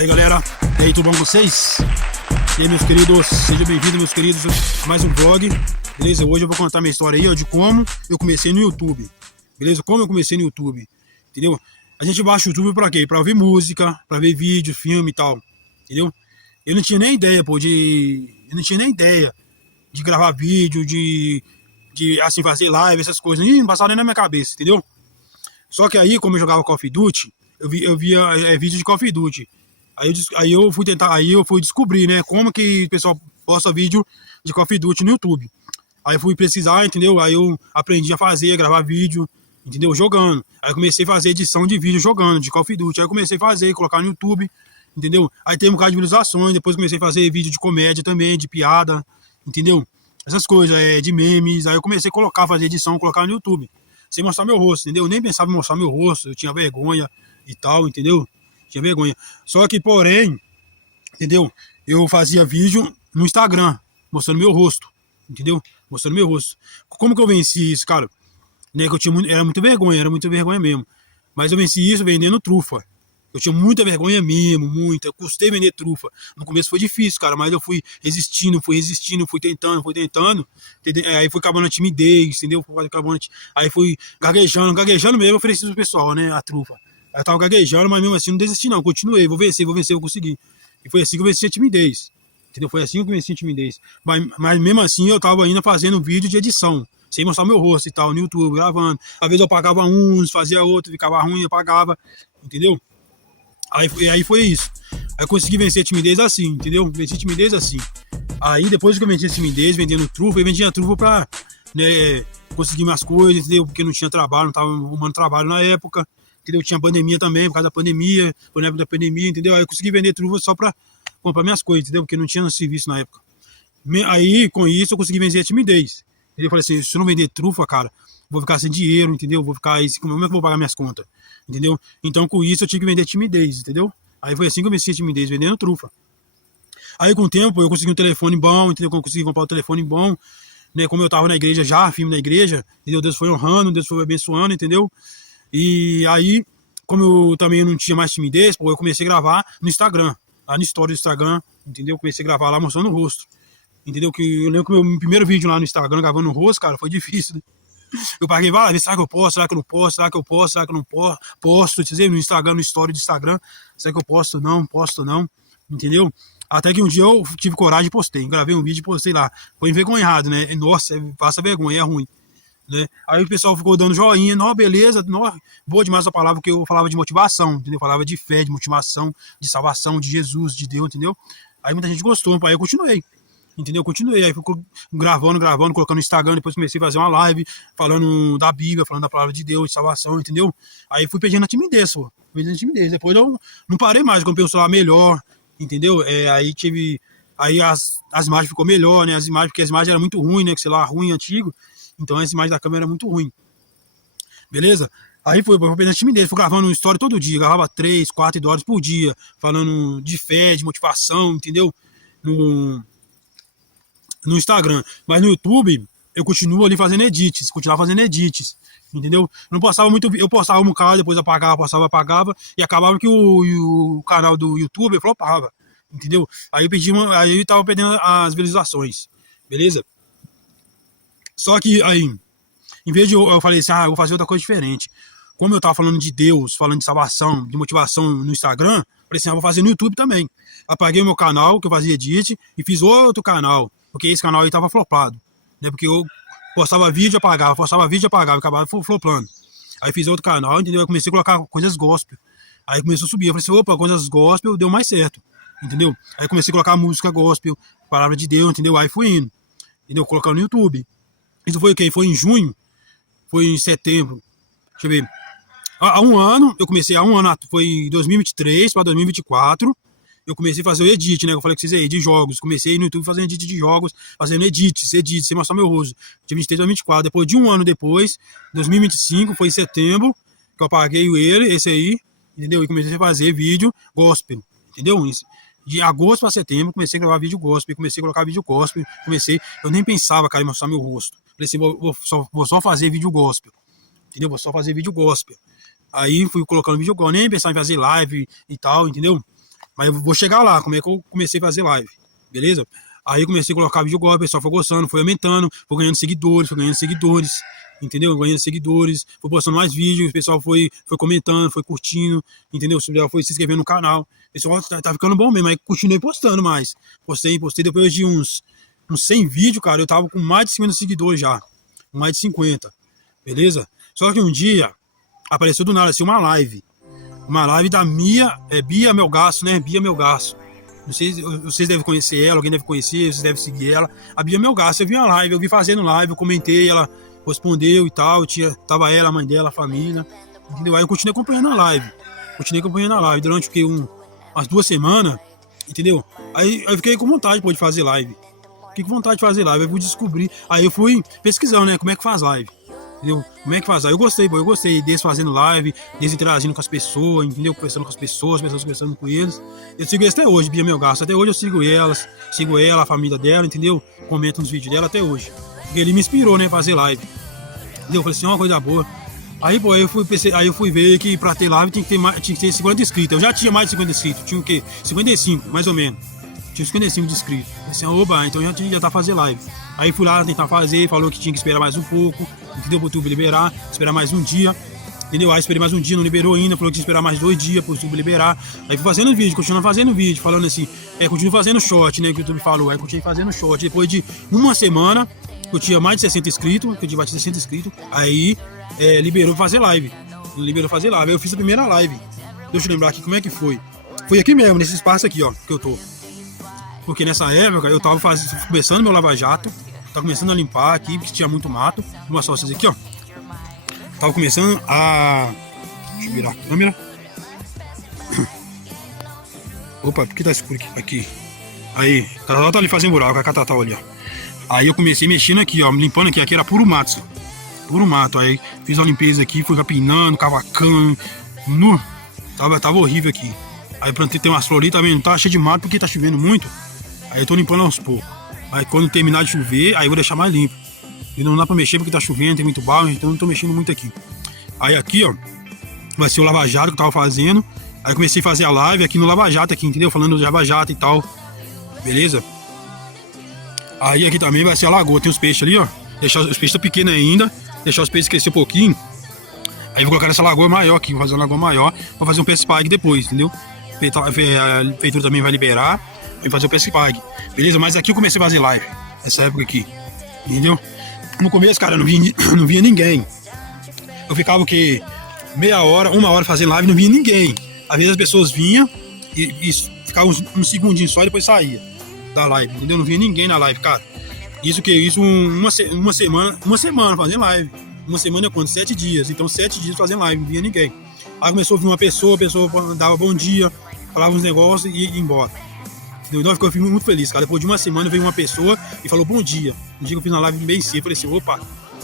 E aí galera, e aí, tudo bom com vocês? E aí meus queridos, sejam bem-vindos meus queridos a mais um vlog, beleza? Hoje eu vou contar minha história aí, ó, de como eu comecei no YouTube, beleza? Como eu comecei no YouTube, entendeu? A gente baixa o YouTube pra quê? Pra ouvir música, pra ver vídeo, filme e tal, entendeu? Eu não tinha nem ideia, pô, eu não tinha nem ideia de gravar vídeo, de assim, fazer live, essas coisas, nem passava nem na minha cabeça, entendeu? Só que aí, como eu jogava Call of Duty, eu via vídeo de Call of Duty. Aí eu fui descobrir, né, como que o pessoal posta vídeo de Call of Duty no YouTube. Aí eu fui pesquisar, entendeu? Aí eu aprendi a fazer, a gravar vídeo, entendeu? Jogando. Aí eu comecei a fazer edição de vídeo jogando, de Call of Duty. Aí eu comecei a fazer, colocar no YouTube, entendeu? Aí tem um bocado de visualizações, depois comecei a fazer vídeo de comédia também, de piada, entendeu? Essas coisas, de memes. Aí eu comecei a colocar, fazer edição, colocar no YouTube. Sem mostrar meu rosto, entendeu? Eu nem pensava em mostrar meu rosto, eu tinha vergonha e tal, entendeu? Tinha vergonha. Só que, porém, entendeu? Eu fazia vídeo no Instagram, mostrando meu rosto, entendeu? Mostrando meu rosto. Como que eu venci isso, cara? Né, que eu tinha era muita vergonha mesmo. Mas eu venci isso vendendo trufa. Eu tinha muita vergonha mesmo, muita. Eu custei vender trufa. No começo foi difícil, cara, mas eu fui resistindo, fui tentando. Entendeu? Aí foi acabando a timidez, entendeu? Aí fui gaguejando mesmo, eu ofereci pro pessoal, né, a trufa. Aí eu tava gaguejando, mas mesmo assim não desisti não, continuei, vou vencer, vou conseguir. E foi assim que eu venci a timidez, entendeu? Foi assim que eu venci a timidez. Mas mesmo assim eu tava ainda fazendo vídeo de edição, sem mostrar meu rosto e tal, no YouTube, gravando. Às vezes eu apagava uns, fazia outro, ficava ruim, eu apagava, entendeu? Aí foi isso. Aí eu consegui vencer a timidez assim, entendeu? Venci a timidez assim. Aí depois que eu venci a timidez, vendendo trufa, eu vendia trufa pra, né, conseguir minhas coisas, entendeu? Porque não tinha trabalho, não tava arrumando trabalho na época. Entendeu? Tinha pandemia também, por causa da pandemia, por época da pandemia, entendeu? Aí eu consegui vender trufa só pra comprar minhas coisas, entendeu? Porque não tinha serviço na época. Aí, com isso, eu consegui vencer a timidez. Entendeu? Eu falei assim, se eu não vender trufa, cara, vou ficar sem dinheiro, entendeu? Vou ficar aí, como é que eu vou pagar minhas contas? Entendeu? Então, com isso, eu tinha que vender timidez, entendeu? Aí foi assim que eu venci a timidez, vendendo trufa. Aí, com o tempo, eu consegui um telefone bom, entendeu? Eu consegui comprar um telefone bom, né? Como eu tava na igreja já, firme na igreja, entendeu? Deus foi honrando, Deus foi abençoando, entendeu? E aí, como eu também não tinha mais timidez, pô, eu comecei a gravar no Instagram, lá no story do Instagram, entendeu? Comecei a gravar lá mostrando o rosto, entendeu? Que eu lembro que o meu primeiro vídeo lá no Instagram, gravando o rosto, cara, foi difícil, né? Eu paguei várias vezes, será que eu posto, será que eu não posto, será que eu posto, será que eu não posto, entendeu? No Instagram, no story do Instagram, será que eu posto não, entendeu? Até que um dia eu tive coragem e postei, gravei um vídeo e postei lá. Foi envergonhado, né? Nossa, passa vergonha, é ruim. Né? Aí o pessoal ficou dando joinha, não, beleza, não, boa demais a palavra, que eu falava de motivação, entendeu? Eu falava de fé, de motivação, de salvação, de Jesus, de Deus, entendeu? Aí muita gente gostou, aí eu continuei, entendeu? Aí fui gravando, colocando no Instagram, depois comecei a fazer uma live, falando da Bíblia, falando da palavra de Deus, de salvação, entendeu? Aí fui perdendo a timidez, pô, depois eu não parei mais, comprei um celular melhor, entendeu? Aí as imagens ficou melhor, né? Porque as imagens eram muito ruins, né? Que celular ruim, antigo. Então essa imagem da câmera era muito ruim. Beleza? Aí foi perdendo a timidez, fui gravando uma história todo dia, gravava 3, 4 horas por dia, falando de fé, de motivação, entendeu? No Instagram. Mas no YouTube, eu continuo ali fazendo edits, entendeu? Não postava muito, eu postava um bocado, depois apagava, e acabava que o canal do YouTube flopava, entendeu? Aí eu tava perdendo as visualizações, beleza? Só que aí, em vez de eu falei assim, eu vou fazer outra coisa diferente. Como eu tava falando de Deus, falando de salvação, de motivação no Instagram, falei assim, eu vou fazer no YouTube também. Apaguei o meu canal, que eu fazia edit, e fiz outro canal, porque esse canal aí tava flopado, né? Porque eu postava vídeo, apagava, acabava flopando. Aí fiz outro canal, entendeu? Aí comecei a colocar coisas gospel. Aí começou a subir, eu falei assim, opa, coisas gospel deu mais certo, entendeu? Aí comecei a colocar música gospel, palavra de Deus, entendeu? Aí fui indo, entendeu? Colocando no YouTube. Isso foi o quê? Foi em junho? Foi em setembro? Deixa eu ver. Há um ano, foi em 2023 para 2024, eu comecei a fazer o edit, né? Eu falei que vocês aí, de jogos. Comecei no YouTube fazendo edit de jogos, fazendo edits, sem mostrar meu rosto. De 23 para 24. Depois de um ano depois, 2025, foi em setembro, que eu apaguei esse aí, entendeu? E comecei a fazer vídeo gospel, entendeu? De agosto para setembro, comecei a gravar vídeo gospel, comecei a colocar vídeo gospel, eu nem pensava, cara, em mostrar meu rosto. Falei assim, vou só fazer vídeo gospel, entendeu? Vou só fazer vídeo gospel. Aí fui colocando vídeo gospel, nem pensava em fazer live e tal, entendeu? Mas eu vou chegar lá, como é que eu comecei a fazer live, beleza? Aí eu comecei a colocar vídeo igual, o pessoal foi gostando, foi aumentando, foi ganhando seguidores, entendeu? Ganhando seguidores, foi postando mais vídeos, o pessoal foi comentando, foi curtindo, entendeu? O pessoal foi se inscrevendo no canal. O pessoal tá ficando bom mesmo, aí continuei postando mais. Postei depois de uns 100 vídeos, cara, eu tava com mais de 50 seguidores já, mais de 50, beleza? Só que um dia apareceu do nada assim uma live da Bia Melgaço, né? Bia Melgaço. Não sei, vocês devem conhecer ela, alguém deve conhecer, vocês devem seguir ela. A Bia Melgaço, eu vi uma live, eu vi fazendo live, eu comentei, ela respondeu e tal, tava ela, a mãe dela, a família, entendeu? Aí eu continuei acompanhando a live. Durante umas 2 semanas, entendeu? Aí eu fiquei com vontade de fazer live. Fiquei com vontade de fazer live, eu fui descobrir. Aí eu fui pesquisando, né? Como é que faz live. Entendeu? Como é que faz? Aí eu gostei deles fazendo live, deles interagindo com as pessoas, entendeu? Conversando com as pessoas conversando com eles. Eu sigo eles até hoje, Bia Melgaço. Até hoje eu sigo ela, a família dela, entendeu? Comento nos vídeos dela até hoje. Porque ele me inspirou, né? Fazer live. Entendeu? Eu falei assim, uma coisa boa. Aí, pô, eu fui ver que pra ter live tinha que ter 50 inscritos. Eu já tinha mais de 50 inscritos, tinha o quê? 55, mais ou menos. Tinha 55 de inscritos. Eu falei assim, oba, então já tá fazendo live. Aí fui lá tentar fazer, falou que tinha que esperar mais um pouco, entendeu? Pro YouTube liberar, esperar mais um dia, entendeu? Aí esperei mais um dia, não liberou ainda, falou que tinha que esperar mais 2 dias pro YouTube liberar. Aí fui fazendo vídeo, continuando fazendo vídeo, falando assim, continuo fazendo short, né? Que o YouTube falou, aí continuei fazendo short. Depois de uma semana, eu tinha mais de 60 inscritos, aí liberou pra fazer live. Aí eu fiz a primeira live. Deixa eu lembrar aqui como é que foi. Foi aqui mesmo, nesse espaço aqui, ó, que eu tô. Porque nessa época eu tava começando meu lava-jato, tava começando a limpar aqui, porque tinha muito mato. Vou mostrar vocês aqui, ó. Tava começando a... Deixa eu virar a câmera. Opa, por que tá escuro aqui? Aí, a Catatá tá ali fazendo buraco, a Catatá ali, ó. Aí eu comecei mexendo aqui, ó, limpando aqui era puro mato. Puro mato, aí fiz uma limpeza aqui, fui capinando, cavacando. Tava horrível aqui. Aí plantei, tem umas flores, tá vendo? Tá cheio de mato porque tá chovendo muito. Aí eu tô limpando aos poucos. Aí quando terminar de chover, aí eu vou deixar mais limpo. E não dá pra mexer porque tá chovendo, tem muito barro, então eu não tô mexendo muito aqui. Aí aqui, ó, vai ser o lava-jato que eu tava fazendo. Aí comecei a fazer a live aqui no lava-jato aqui, entendeu? Falando do lava-jato e tal. Beleza? Aí aqui também vai ser a lagoa, tem os peixes ali, ó. Deixar os peixes tá pequenos ainda, deixar os peixes crescer um pouquinho. Aí vou colocar nessa lagoa maior aqui, vou fazer uma lagoa maior, vou fazer um pesca-pague depois, entendeu? A prefeitura também vai liberar, vai fazer o pesca-pague. Beleza? Mas aqui eu comecei a fazer live, nessa época aqui, entendeu? No começo, cara, eu não via ninguém. Eu ficava o quê? Meia hora, 1 hora fazendo live e não via ninguém. Às vezes as pessoas vinham e ficavam um segundinho só e depois saía da live, entendeu? Não via ninguém na live, cara. Isso uma semana fazendo live. Uma semana é quanto? 7 dias. Então 7 dias fazendo live, não via ninguém. Aí começou a vir uma pessoa, a pessoa dava bom dia, falava uns negócios e ia embora. Então eu fiquei muito feliz, cara. Depois de uma semana veio uma pessoa e falou bom dia. Um dia que eu fiz uma live bem cedo, eu falei assim, opa,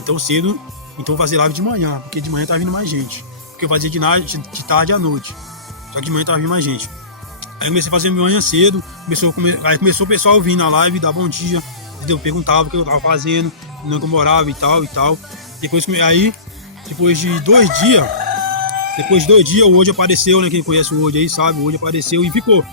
então cedo, então vou fazer live de manhã, porque de manhã tá vindo mais gente. Porque eu fazia de tarde à noite. Só que de manhã tava vindo mais gente. Aí eu comecei a fazer de manhã cedo, aí começou o pessoal vir na live, dar bom dia, entendeu? Perguntava o que eu tava fazendo, onde eu morava e tal. Depois de 2 dias, o Word apareceu, né? Quem conhece o Word aí sabe, o Word apareceu e ficou.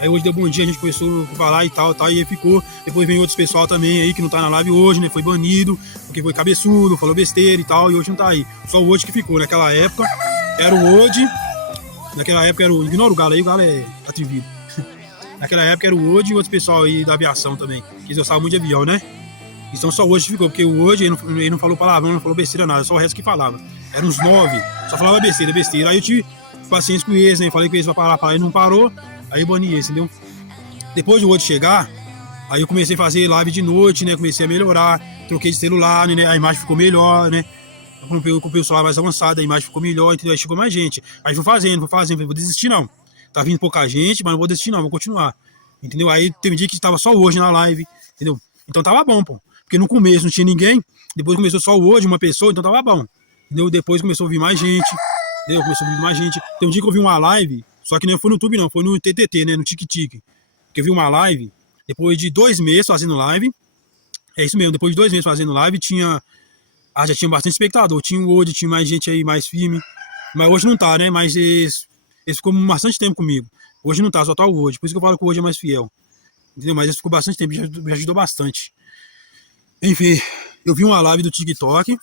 Aí hoje deu bom dia, a gente começou a falar e tal, e aí ficou. Depois vem outros pessoal também aí que não tá na live hoje, né? Foi banido, porque foi cabeçudo, falou besteira e tal, e hoje não tá aí. Só o Word que ficou. Naquela época era o Word, ignora o Galo aí, o Galo é atrevido. Naquela época era o Word e outros pessoal aí da aviação também, que eles gostavam muito de avião, né? Então só hoje ficou, porque o hoje ele não falou palavrão, não falou besteira nada, só o resto que falava. Eram uns 9, só falava besteira. Aí eu tive paciência com eles, né? Falei com eles pra parar, ele não parou, aí eu bani esse, entendeu? Depois do outro chegar, aí eu comecei a fazer live de noite, né? Comecei a melhorar, troquei de celular, né? A imagem ficou melhor, né? Eu comprei o celular mais avançado, a imagem ficou melhor, entendeu? Aí chegou mais gente. Aí fui fazendo, falei, vou desistir não. Tá vindo pouca gente, mas não vou desistir não, vou continuar. Entendeu? Aí teve um dia que tava só hoje na live, entendeu? Então tava bom, pô. Porque no começo não tinha ninguém, depois começou só hoje, uma pessoa, então tava bom. Entendeu? Depois começou a vir mais gente, entendeu? Tem um dia que eu vi uma live, só que não foi no YouTube não, foi no TTT, né? No TikTok. Que eu vi uma live, depois de 2 meses fazendo live, é isso mesmo, depois de 2 meses fazendo live, já tinha bastante espectador, tinha o Word, tinha mais gente aí, mais firme, mas hoje não tá, né? Mas eles ficou bastante tempo comigo. Hoje não tá, só tá o hoje. Por isso que eu falo que o hoje é mais fiel. Entendeu? Mas isso ficou bastante tempo, já ajudou bastante. Enfim, eu vi uma live do TikTok,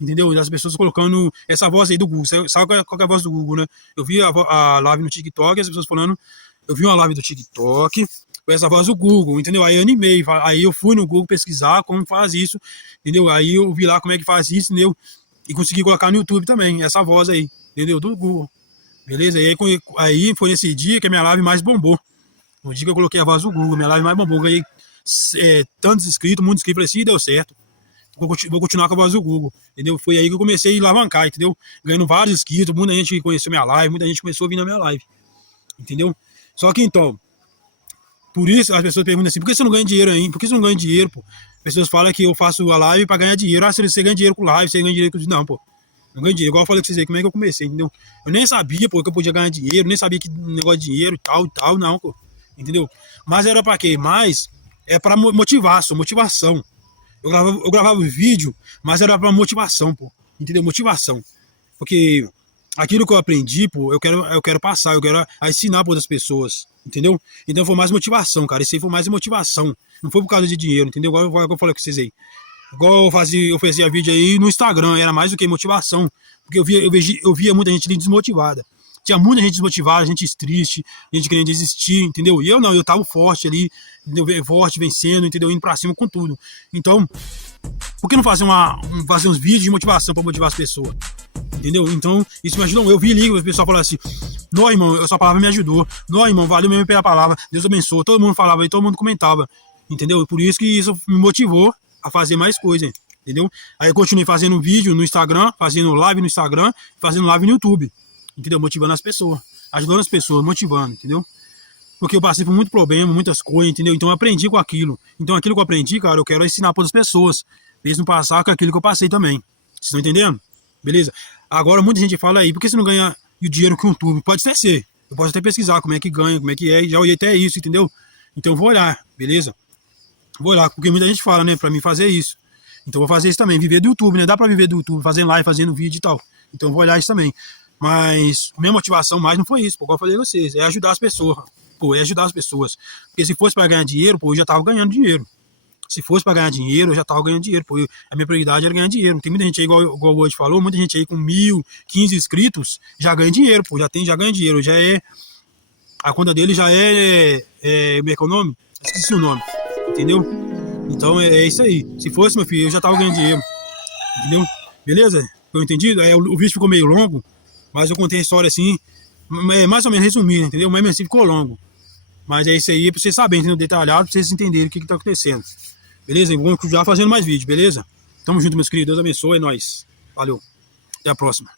entendeu? Das pessoas colocando essa voz aí do Google. Sabe qual é a voz do Google, né? Eu vi a live no TikTok, as pessoas falando. Eu vi uma live do TikTok com essa voz do Google, entendeu? Aí eu animei, aí eu fui no Google pesquisar como faz isso, entendeu? Aí eu vi lá como é que faz isso, entendeu? E consegui colocar no YouTube também, essa voz aí, entendeu? Do Google, beleza? E aí foi nesse dia que a minha live mais bombou. No dia que eu coloquei a voz do Google, minha live mais bombou, ganhei tantos inscritos, muitos inscritos, falei assim, deu certo. Vou continuar com a voz do Google, entendeu? Foi aí que eu comecei a alavancar, entendeu? Ganhando vários inscritos, muita gente conheceu minha live, muita gente começou a vir na minha live, entendeu? Só que então, por isso as pessoas perguntam assim, por que você não ganha dinheiro aí? Por que você não ganha dinheiro, pô? As pessoas falam que eu faço a live pra ganhar dinheiro. Ah, você ganha dinheiro com live, você ganha dinheiro com... Não, pô. Não ganho dinheiro. Igual eu falei pra vocês aí, como é que eu comecei, entendeu? Eu nem sabia, pô, que eu podia ganhar dinheiro, nem sabia que negócio de dinheiro e tal, não, pô. Entendeu? Mas era pra quê? Mas é pra motivação. Eu gravava vídeo, mas era pra motivação, pô. Entendeu? Motivação. Porque aquilo que eu aprendi, pô, eu quero passar, eu quero ensinar para outras pessoas, entendeu? Então foi mais motivação, cara. Isso aí foi mais motivação. Não foi por causa de dinheiro, entendeu? Igual eu falei com vocês aí. Igual eu fazia vídeo aí no Instagram, era mais do que motivação. Porque eu via muita gente desmotivada. Tinha muita gente desmotivada, gente triste, gente querendo desistir, entendeu? E eu não, eu tava forte ali, entendeu? Forte, vencendo, entendeu? Indo pra cima com tudo. Então, por que não fazer uns vídeos de motivação pra motivar as pessoas? Entendeu? Então, isso me ajudou. Eu vi ali, o pessoal falava assim, não, irmão, a sua palavra me ajudou. Não, irmão, valeu mesmo pela palavra. Deus abençoe. Todo mundo falava e todo mundo comentava. Entendeu? Por isso que isso me motivou a fazer mais coisas. Entendeu? Aí eu continuei fazendo vídeo no Instagram, fazendo live no Instagram, fazendo live no YouTube. Entendeu? Motivando as pessoas. Ajudando as pessoas, motivando, entendeu? Porque eu passei por muito problema, muitas coisas, entendeu? Então eu aprendi com aquilo. Então aquilo que eu aprendi, cara, eu quero ensinar para outras pessoas. Eles não passar com aquilo que eu passei também. Vocês estão entendendo? Beleza? Agora muita gente fala aí, por que você não ganha o dinheiro com o YouTube? Pode até ser. Eu posso até pesquisar como é que ganha, como é que é. Já olhei até isso, entendeu? Então eu vou olhar, beleza? Vou olhar, porque muita gente fala, né, pra mim fazer isso. Então eu vou fazer isso também, viver do YouTube, né? Dá pra viver do YouTube, fazendo live, fazendo vídeo e tal. Então eu vou olhar isso também. Mas minha motivação mais não foi isso, como eu falei a vocês, é ajudar as pessoas. Pô, é ajudar as pessoas. Porque se fosse pra ganhar dinheiro, pô, eu já tava ganhando dinheiro. Se fosse pra ganhar dinheiro, eu já tava ganhando dinheiro. Pô, a minha prioridade era ganhar dinheiro. Tem muita gente aí, igual hoje falou, muita gente aí com 1.015 inscritos já ganha dinheiro, pô, já ganha dinheiro. Já é. A conta dele já é. Como é que é o nome? Esqueci o nome. Entendeu? Então é isso aí. Se fosse, meu filho, eu já tava ganhando dinheiro. Entendeu? Beleza? Foi entendido? O vídeo ficou meio longo, mas eu contei a história assim, mais ou menos resumindo, entendeu? Mas assim ficou longo. Mas é isso aí, pra vocês saberem, entendeu? Detalhado, pra vocês entenderem o que tá acontecendo. Beleza? E vamos continuar fazendo mais vídeos, beleza? Tamo junto, meus queridos. Deus abençoe, é nóis. Valeu. Até a próxima.